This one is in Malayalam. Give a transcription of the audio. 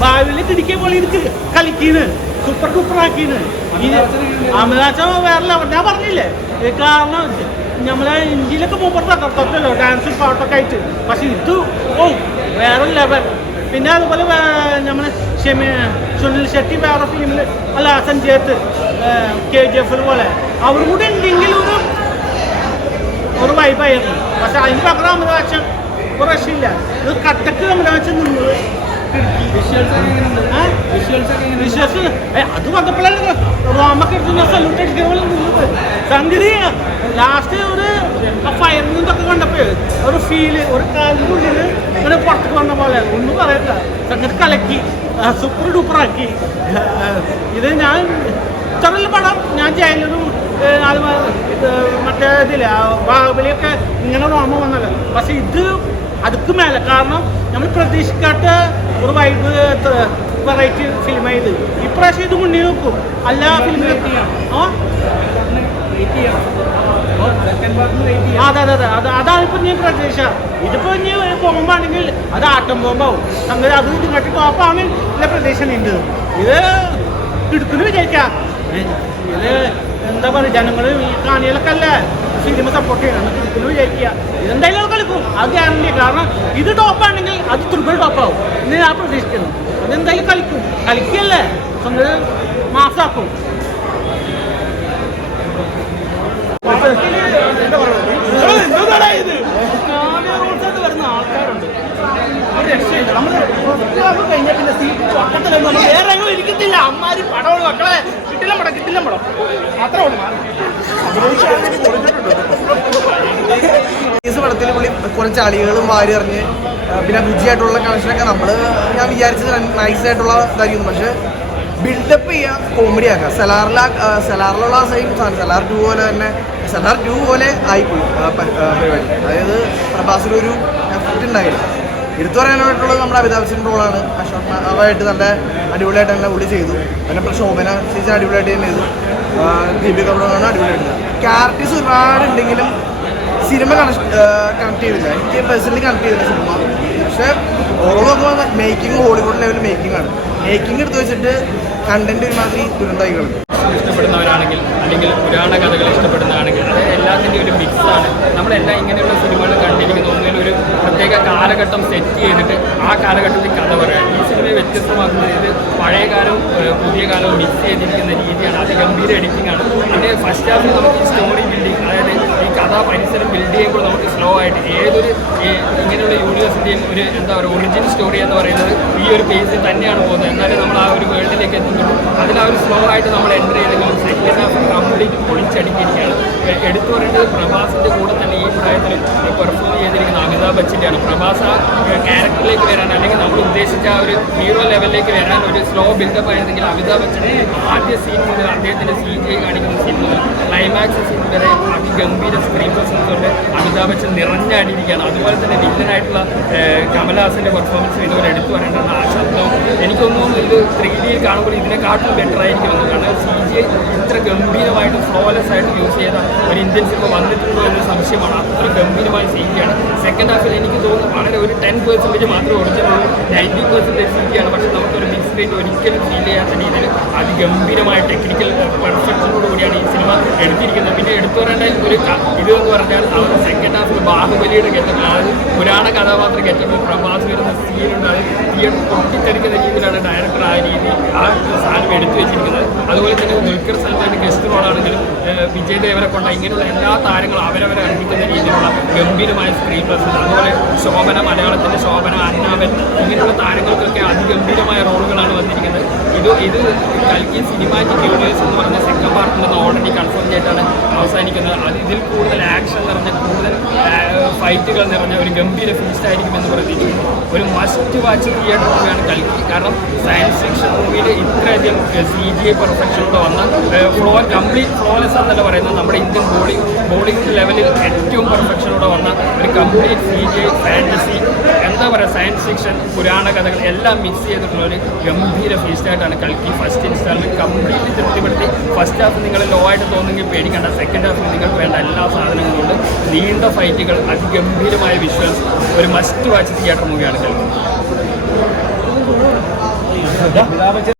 ഭാവിയിൽ കിടിക്കാൻ പോലെ ഇരിക്ക് കളിക്കീന്. Super duper ആക്കീന്. അമിതാച്ച വേറെ. ഞാൻ പറഞ്ഞില്ലേ? കാരണം നമ്മളെ ഇന്ത്യയിലൊക്കെ തകർത്തല്ലോ ഡാൻസും പാട്ടൊക്കെ ആയിട്ട്. പക്ഷെ ഇത് ഓ വേറെ ലെവൽ പിന്നെ അതുപോലെ നമ്മളെ ഷെമി സുനിൽ ഷെട്ടി വേറെ ഫിലിമിൽ അല്ല സഞ്ജയത്ത് കെ ജി എഫ് പോലെ. അവരും കൂടെ ഉണ്ടെങ്കിൽ ഒരു ഒരു വൈബായിരുന്നു പക്ഷെ അതിന് പകരം അമിതാക്ഷൻ ഒരു രക്ഷയില്ല ഇത് കട്ടക്ക് അമിതാക്ഷൻ നിന്നത് ആ? വിശ്വാസം അത് വന്നപ്പോഴാണ് റോമൊക്കെ എടുത്ത് സല്യൂട്ട് അടിക്കുന്ന പോലെ നിന്നത്? സംഗതി ലാസ്റ്റ് ഒരു ഫയറിൽ നിന്നൊക്കെ കണ്ടപ്പോ ഒരു ഫീൽ ഒരു കാലിന്റെ ഉള്ളിൽ ഇങ്ങനെ പുറത്തേക്ക് വന്ന പോലെ. ഒന്നും പറയണ്ട. സംഗതി കലക്കി സൂപ്പർ ഡൂപ്പറാക്കി ഇത് ഞാൻ ഇത്രയുള്ള പടം ഞാൻ ജയിലറും അത് മറ്റേ ഇതില്ല ബാഹുബലിയൊക്കെ ഇങ്ങനെ റോമ വന്നല്ലോ. പക്ഷെ ഇത് അതുക്ക് മേലെ. കാരണം നമ്മൾ പ്രതീക്ഷിക്കാത്ത ഒരു വൈബ് വെറൈറ്റി ഫിലിമായത് ഇപ്രാവശ്യം ഇത് മുന്നിൽ നോക്കും എല്ലാ ഫിലിമിലും അതെ അതെ അതെ. അത് അതാണ് ഇപ്പൊ ഞാൻ പ്രതീക്ഷ. ഇതിപ്പോ ഇനി ബോംബാണെങ്കിൽ അത് ആട്ടം ബോംബാവും. അങ്ങനെ അത് ഇങ്ങോട്ട് ടോപ്പാണ് ഇല്ല പ്രതീക്ഷ ഉണ്ട് ഇത് എടുക്കുന്നു വിചാരിക്കാം. ഇത് എന്താ പറയുക ജനങ്ങൾ ഈ കാണികളൊക്കെ അല്ലേ? സിനിമ സപ്പോർട്ട് ചെയ്യണം. ഇതിന് വിചാരിക്കുക ഇതെന്തായാലും അത് കളിക്കും. അത് ഗ്യാരണ്ടി കാരണം ഇത് ടോപ്പാണെങ്കിൽ അത് ട്രിപ്പിൾ ടോപ്പാവും എന്ന് ഞാൻ പ്രതീക്ഷിക്കുന്നു. അതെന്തായാലും കളിക്കും. കളിക്കല്ലേ. സ്വന്തം മാസാക്കും. വരുന്ന ആൾക്കാരുണ്ട് ഒരു രക്ഷയില്ല നമ്മൾ കഴിഞ്ഞാൽ പിന്നെ സീറ്റ് പക്കത്തിലൊന്നും നമ്മൾ വേറെ എങ്ങും ഇരിക്കത്തില്ല അമ്മാരി പടമുള്ള മക്കളെ. കിട്ടില്ല പടം കിട്ടില്ല പടം. അത്രേ ഉള്ളൂ. കേസ് പടത്തിൽ പുള്ളി കുറച്ച് അളികളും വാരി എറിഞ്ഞ് പിന്നെ രുചിയായിട്ടുള്ള കണക്ഷനൊക്കെ നമ്മൾ ഞാൻ വിചാരിച്ചത് നൈസായിട്ടുള്ള ഇതായിരിക്കും. പക്ഷെ ബിൽഡപ്പ് ചെയ്യാൻ കോമഡി ആക്കാം. സെലാറില സെലാറിലുള്ള സെയിം സാധനം. സെലാർ ടു പോലെ തന്നെ സെലാർ ടു പോലെ ആയിപ്പോയി. പരിപാടി. അതായത് പ്രഭാസിലൊരു എഫക്റ്റ് ഉണ്ടായില്ല. എടുത്തു പറയാനായിട്ടുള്ളത് നമ്മുടെ അമിതാഭ് റോളാണ്. അശോക് അതായിട്ട് നല്ല അടിപൊളിയായിട്ട് തന്നെ പുള്ളി ചെയ്തു. പിന്നെ ഇപ്പോൾ ശോഭന ചേച്ചി അടിപൊളിയായിട്ട് തന്നെ ചെയ്തു. ദീപിക കപൂറാണ് അടിപൊളിയായിട്ട് ക്യാരക്ടേഴ്സ് ഒരുപാട് ഉണ്ടെങ്കിലും സിനിമ കണക്ട് ചെയ്തില്ല. എനിക്ക് പേഴ്സണലി കണക്ട് ചെയ്തില്ല സിനിമ പക്ഷേ ഓരോ മേക്കിംഗ് ഹോളിവുഡ് ലെവൽ മേക്കിംഗ് ആണ്. മേക്കിംഗ് എടുത്ത് വെച്ചിട്ട് കണ്ടന്റ് ഒരുമാതിരി ദുരന്തമായി കളഞ്ഞു ഇഷ്ടപ്പെടുന്നവരാണെങ്കിൽ അല്ലെങ്കിൽ പുരാണ കഥകൾ ഇഷ്ടപ്പെടുന്നതാണെങ്കിൽ അത് എല്ലാത്തിന്റെയും ഒരു മിക്സാണ് നമ്മളെല്ലാം ഇങ്ങനെയുള്ള സിനിമകൾ കണ്ടിരിക്കുന്നു. കാലഘട്ടം സെറ്റ് ചെയ്തിട്ട് ആ കാലഘട്ടത്തിൽ കഥ പറയുക ഈ സിനിമയെ വ്യത്യസ്തമാക്കുന്നത് പഴയ കാലവും പുതിയ കാലവും മിക്സ് ചെയ്തിരിക്കുന്ന രീതിയാണ്. അതിഗംഭീര എഡിറ്റിംഗ് ആണ്. അതിന്റെ ഫസ്റ്റ് ഹാഫിൽ നമുക്ക് ഈ സ്റ്റോറി ബിൽഡിംഗ് അതായത് ഈ കഥാ പരിസരം ബിൽഡ് ചെയ്യുമ്പോൾ നമുക്ക് സ്ലോ ആയിട്ട് ഏതൊരു ഇങ്ങനെയുള്ള യൂണിവേഴ്സിന്റെയും ഒരു എന്താ പറയുക ഒറിജിൻ സ്റ്റോറി എന്ന് പറയുന്നത് ഈ ഒരു പേജിൽ തന്നെയാണ് പോകുന്നത്. എന്നാലേ നമ്മൾ ആ ഒരു വേൾഡിലേക്ക് എത്തുന്നുള്ളൂ. അതിൽ ആ ഒരു സ്ലോ ആയിട്ട് നമ്മൾ എന്റർ ചെയ്തെങ്കിലും സെക്കൻഡ് ഹാഫ് കംപ്ലീറ്റ് പൊളിച്ചടിക്കുകയാണ്. എടുത്തു പറയേണ്ടത് പ്രഭാസിന്റെ കൂടെ തന്നെ ഈ അമിതാഭ് ബച്ചന്റെയാണ് പ്രഭാസ ക്യാരക്ടറിലേക്ക് വരാൻ അല്ലെങ്കിൽ നമ്മൾ ഉദ്ദേശിച്ച ആ ഒരു ഹീറോ ലെവലിലേക്ക് വരാൻ ഒരു സ്ലോ ബിൽഡപ്പ് ആയിരുന്നെങ്കിൽ അമിതാഭ് ബച്ചനെ ആദ്യ സീൻ മുതൽ അദ്ദേഹത്തിന്റെ സി ജി കാണിക്കുന്ന സീൻ മുതൽ ക്ലൈമാക്സ് സീൻ വരെ അതിഗംഭീര സ്ക്രീൻ പ്രസൻസ് കൊണ്ട് അമിതാഭ് ബച്ചൻ നിറഞ്ഞാടിയിരിക്കുകയാണ് അതുപോലെ തന്നെ വില്ലനായിട്ടുള്ള കമലഹാസന്റെ പെർഫോമൻസ് ഇതുവരെ എടുത്തു പറയേണ്ടതാണ് ആ ശബ്ദം എനിക്ക് തോന്നുന്നു ഇത് ത്രീ ഡിയിൽ കാണുമ്പോൾ ഇതിനെക്കാട്ടും ബെറ്റർ ആയിരിക്കും കാരണം സി ജി ഇത്ര ഗംഭീരമായിട്ട് ഫ്ലോലെസ് ആയിട്ട് യൂസ് ചെയ്ത ഒരു ഇന്ത്യൻ സിനിമ വന്നിട്ടുണ്ടോ എന്നൊരു സംശയമാണ്. അത്ര ഗംഭീരമായ സി ആണ്. സെക്കൻഡ് ഹാഫിൽ എനിക്ക് തോന്നുന്നു വളരെ ഒരു ടെൻ പെർസെന്റേജ് മാത്രമേ ഒറിജിനുള്ളൂ നയന്റി പെർസെന്റേജ് സി ജി ആണ് പക്ഷേ നമുക്കൊരു മിക്സ് റേറ്റ് ഒരിക്കലും ഫീൽ ചെയ്യാത്ത രീതിയിൽ അതിഗംഭീരമായ ടെക്നിക്കൽ പെർഫെക്ഷനോട് കൂടിയാണ് ഈ സിനിമ എടുത്തിരിക്കുന്നത്. പിന്നെ എടുത്തു പറയേണ്ട ഒരു ഇത് എന്ന് പറഞ്ഞാൽ അവർ സെക്കൻഡ് ഹാഫിൽ ബാഹുബലിയുടെ ഗെറ്റപ്പ് അതായത് പുരാണ കഥാപാത്ര ഗെറ്റപ്പ് പ്രഭാസ് വരുന്ന സീനുണ്ട് അത് തിയേറ്റർ പൊട്ടിത്തെറിക്കുന്ന രീതിയിലാണ് ഡയറക്ടർ ആ രീതി ആ സാധനം എടുത്തു വെച്ചിരിക്കുന്നത്. അതുപോലെ തന്നെ ദുൽഖർ സൽമാന്റെ ഗസ്റ്റ് റോളാണെങ്കിലും വിജയ് ദേവരെ കൊണ്ട ഇങ്ങനെയുള്ള എല്ലാ താരങ്ങളും അവരവരെ അർഹിക്കുന്ന രീതിയിലുള്ള ഗംഭീരമായ സ്ക്രീൻ പ്രസൻസ് അതുപോലെ ശോഭന മലയാളത്തിന്റെ ശോഭന അന്നാവൻ ഇങ്ങനെയുള്ള താരങ്ങൾക്കൊക്കെ അതിഗംഭീരമായ റോളുകളാണ് വന്നിരിക്കുന്നത്. ഇത് ഇത് കൽക്കി സിനിമാറ്റിക് യൂണിവേഴ്സ് എന്ന് പറഞ്ഞ സെക്കൻഡ് പാർട്ടിൽ നിന്ന് ഓൾറെഡി കൺഫേം ചെയ്തിട്ടാണ് അവസാനിക്കുന്നത്. അത് ഇതിൽ കൂടുതൽ ആക്ഷൻ നിറഞ്ഞ കൂടുതൽ ഫൈറ്റുകൾ നിറഞ്ഞ ഒരു ഗംഭീര ഫീസ്റ്റ് ആയിരിക്കും എന്ന് പ്രതീക്ഷിക്കുന്നു. ഒരു മസ്റ്റ് വാച്ച് തിയേറ്റർ മൂവിയാണ് കൽക്കി. കാരണം സയൻസ് ഫിക്ഷൻ മൂവിയിൽ ഇത്രയധികം സി ജി ഐ പെർഫെക്ഷനോട് വന്ന ഫ്ലോ കംപ്ലീറ്റ് ഫ്ലോലെസ് എന്നല്ല പറയുന്നത്. നമ്മുടെ ഇന്ത്യൻ ബോളിംഗ് ബോളിംഗ് ലെവലിൽ ഏറ്റവും പെർഫെക്ഷനോടെ വന്ന ഒരു complete C G I fantasy എന്താ പറയുക സയൻസ് ഫിക്ഷൻ പുരാണ കഥകൾ എല്ലാം മിക്സ് ചെയ്തിട്ടുള്ള ഒരു ഗംഭീര ഫീസ്റ്റായിട്ടാണ് കൽക്കി. ഫസ്റ്റ് ഇൻസ്റ്റാൾമെന്റ് കംപ്ലീറ്റ് തൃപ്തിപ്പെടുത്തി. ഫസ്റ്റ് ഹാഫ് നിങ്ങൾ ലോ ആയിട്ട് തോന്നുമെങ്കിൽ പേടിക്കേണ്ട. സെക്കൻഡ് ഹാഫിൽ നിങ്ങൾക്ക് വേണ്ട എല്ലാ സാധനങ്ങളും നീണ്ട ഫൈറ്റുകൾ അതിഗംഭീരമായ വിഷ്വൽസ് ഒരു മസ്റ്റ് വാച്ച് തിയേറ്റർ മൂവിയാണ് ബച്ചൻ